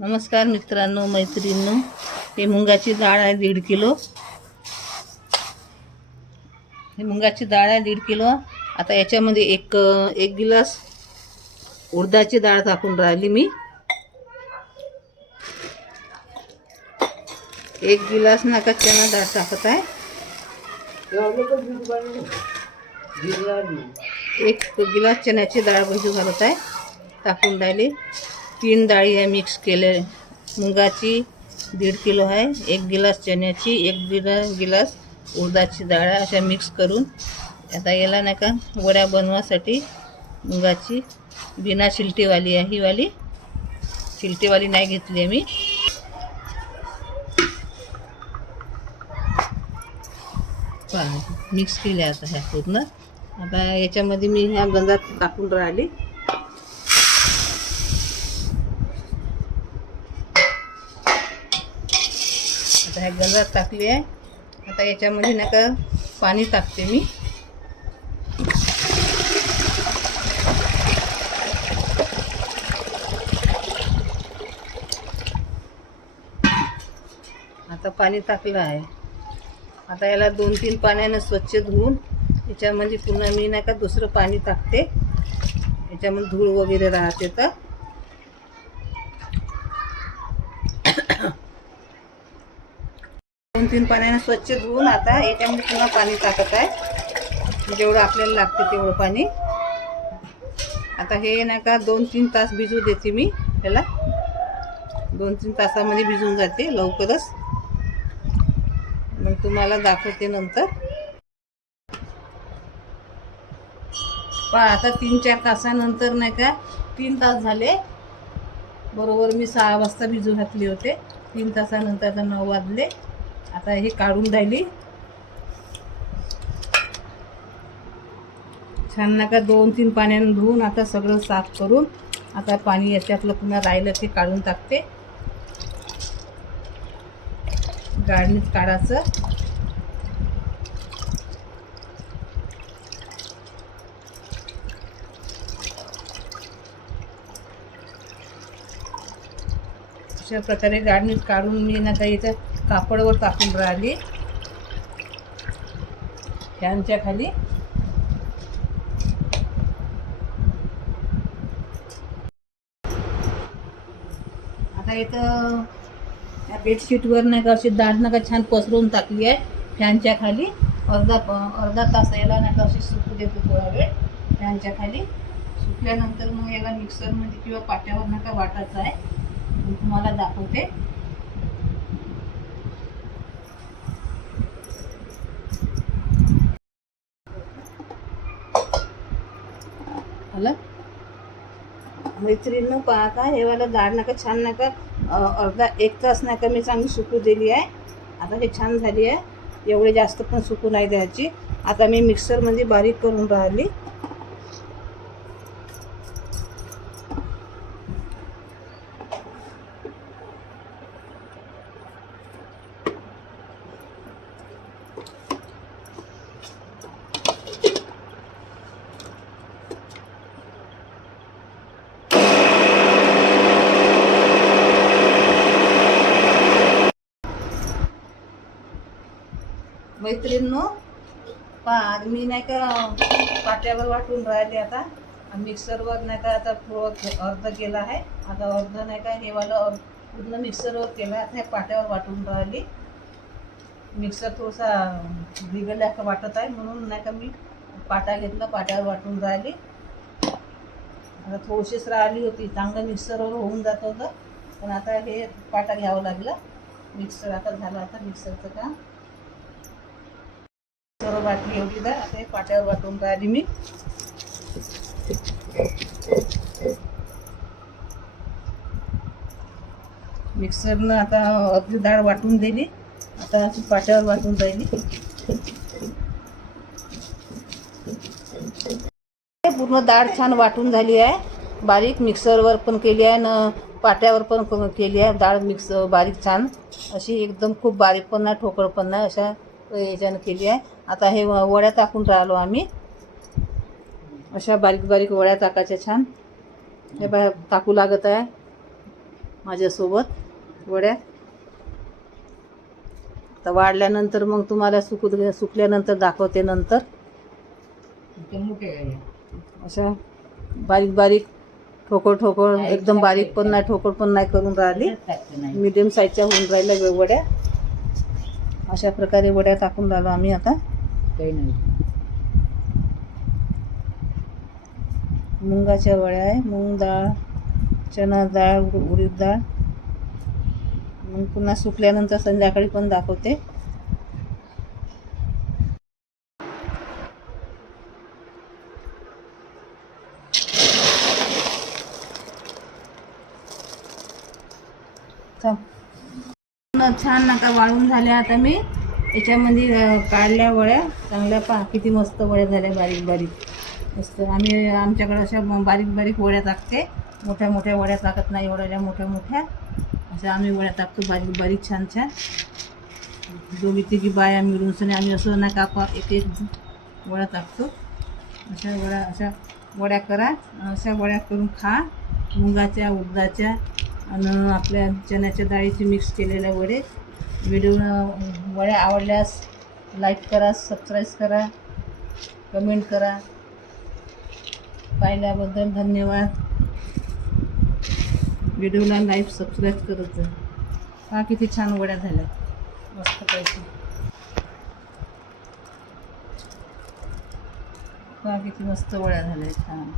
नमस्कार मित्रांनो मैत्रिणींनो. हे मुंगाची डाळ आहे दीड किलो. हे मुंगाची डाळ आहे दीड किलो. आता याच्यामध्ये एक एक गिलास उडदाची डाळ टाकून राहिली मी. एक गिलास नाका चना डाळ टाकत आहे. एक गिलास चण्याची डाळ भाजी घालत आहे. टाकून राहिली. तीन डाळी आहे मिक्स केले. मुगाची दीड किलो आहे. एक गिलास चण्याची एक गिला गिलास उडदाची डाळ अशा मिक्स करून. आता याला नाही का वड्या बनवासाठी मुगाची बिना शिलटीवाली आहे. ही वाली शिलटीवाली नाही घेतली आहे मी. पहा मिक्स केल्या आता ह्या पूर्ण. आता याच्यामध्ये मी ह्या गंजात टाकून राहिली. आता ह्या गंजात टाकली आहे. आता याच्यामध्ये नाही का पाणी टाकते मी. आता पाणी टाकलं आहे. आता याला दोन तीन पाण्यानं स्वच्छ धुवून याच्यामध्ये पुन्हा मी नाही का दुसरं पाणी टाकते. याच्यामध्ये धूळ वगैरे राहते तर दोन तीन पाण्यानं स्वच्छ धुवून आता याच्यामध्ये पुन्हा पाणी टाकत आहे. जेवढं आपल्याला लागते तेवढं पाणी. आता हे नाही का दोन तीन तास भिजू देते मी त्याला. दोन तीन तासामध्ये भिजून जाते लवकरच. मग तुम्हाला दाखवते नंतर. पण आता तीन चार तासानंतर नाही का तीन तास झाले. बरोबर मी सहा वाजता भिजू घातले होते. तीन तासानंतर आता नऊ वाजले. आता हे काढून राहिली. छान नका दोन तीन पाण्यानं धुवून आता सगळं साफ करून आता पाणी याच्यातलं पुन्हा राहिलं ते काढून टाकते. गाळणीत काढायचं. अशा प्रकारे गाळणीत काढून मी ना काही इथं कापडवर टाकून राहिली. फॅनच्या खाली. आता इथं या बेडशीटवर नाही का अशी दाढ नका छान पसरवून टाकली आहे. फॅनच्या खाली. अर्धा अर्धा तास याला नाही का अशी सुकू देतो थोडा वेळ. फॅनच्या खाली. सुकल्यानंतर मग याला मिक्सरमध्ये किंवा पाट्यावर नका वाटायचं आहे. मी तुम्हाला दाखवते. आलं. मैत्रिणीनं पाहता हे वाला डाळ नका छान नका अर्धा एक तास नका मी चांगली सुकू दिली आहे. आता हे छान झाली आहे. एवढे जास्त पण सुकू नाही द्यायची. आता मी मिक्सरमध्ये बारीक करून राहिली. मैत्रिणींनो पा मी नाही का पाट्यावर वाटून राहिले आता. मिक्सरवर नाही का आता अर्ध केला आहे. आता अर्ध नाही का हे वाला पूर्ण मिक्सरवर केला आता हे पाट्यावर वाटून राहिली. मिक्सर थोडासा बिघडल्यासारखं वाटत आहे. म्हणून नाही का मी पाटा घेतला पाट्यावर वाटून राहिली. आता थोडीशीच राहिली होती. चांगलं मिक्सरवर होऊन जात होतं. पण आता हे पाटा घ्यावं लागलं. मिक्सर आता झालं आता मिक्सरचं काम. सर्व वाटली होती डाळ आता पाट्यावर वाटून राहिली मी. मिक्सरनं आता आपली डाळ वाटून दिली. आता अशी पाट्यावर वाटून राहिली. पूर्ण डाळ छान वाटून झाली आहे. बारीक मिक्सरवर पण केली आहे न पाट्यावर पण केली आहे. डाळ मिक्स बारीक छान. अशी एकदम खूप बारीक पण नाही ठोकळ पण नाही. अशा याच्यानं केली आहे. आता हे वड्या टाकून राहिलो आम्ही. अशा बारीक बारीक वड्या टाकायच्या छान. हे बा टाकू लागत आहे माझ्यासोबत वड्या. तर वाढल्यानंतर मग तुम्हाला सुकू सुकल्यानंतर दाखवते नंतर. अशा बारीक बारीक ठोकर ठोकर एकदम बारीक पण नाही ठोकर पण नाही करून राहिली. मिडियम साईजच्या होऊन राहिल्या वड्या. अशा प्रकारे वड्या टाकून राहिलो आम्ही आता. मुंगाच्या वड्या आहे. मूग डाळ चना डाळ उड- उडीद डाळ. मग पुन्हा सुकल्यानंतर संध्याकाळी पण दाखवते. थांब. न- छान नका वाळून झाल्या. आता मी याच्यामध्ये काढल्या वड्या. चांगल्या पहा किती मस्त वड्या झाल्या बारीक बारीक. मस्त. आम्ही आमच्याकडे अशा बारीक बारीक वड्या टाकते. मोठ्या मोठ्या वड्या टाकत नाही एवढ्या मोठ्या मोठ्या. अशा आम्ही वड्या टाकतो बारीक बारीक छान छान. दोघी तिघी बाया मिळून सने आम्ही असं नाही कापा एक एक वड्या टाकतो. अशा वड्या अशा वड्या करा. अशा वड्या करून खा. मुगाच्या उडदाच्या आणि आपल्या चण्याच्या डाळीचे मिक्स केलेल्या वडे. व्हिडिओ वड्या आवडल्यास लाईक करा सबस्क्राईब करा कमेंट करा. पाहिल्याबद्दल धन्यवाद. व्हिडिओला लाईक सबस्क्राईब करत जा. हा किती छान वड्या झाल्या. मस्त पैकी. हा किती मस्त वड्या झाल्या छान.